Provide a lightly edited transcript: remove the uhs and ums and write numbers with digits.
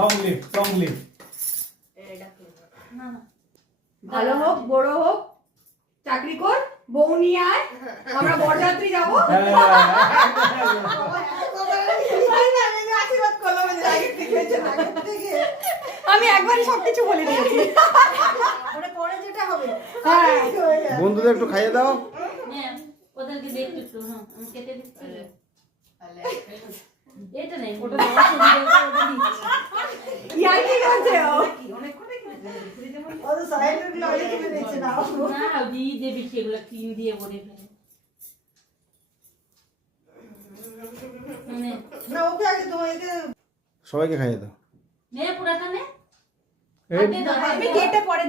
Long live. ভালো হোক, বড় হোক, চাকরি কর, বউ নিয়ে আয়, আমরা বরযাত্রী যাবো। আমি একবারই সবকিছু বলে দিয়েছি। বন্ধুদের একটু খাইয়ে দাও। ওদেরকে দেখতে একটু, হ্যাঁ আমি কেটে দিচ্ছি। এটা নেই, ওটা ইয়ার কি করছে ও? না দিয়ে দেবি, সেগুলো ক্রিম দিয়ে ভরে ফেলে। সবাইকে খাইয়ে দাও। নে পুরাটা নে। এই আমি কেটে পরে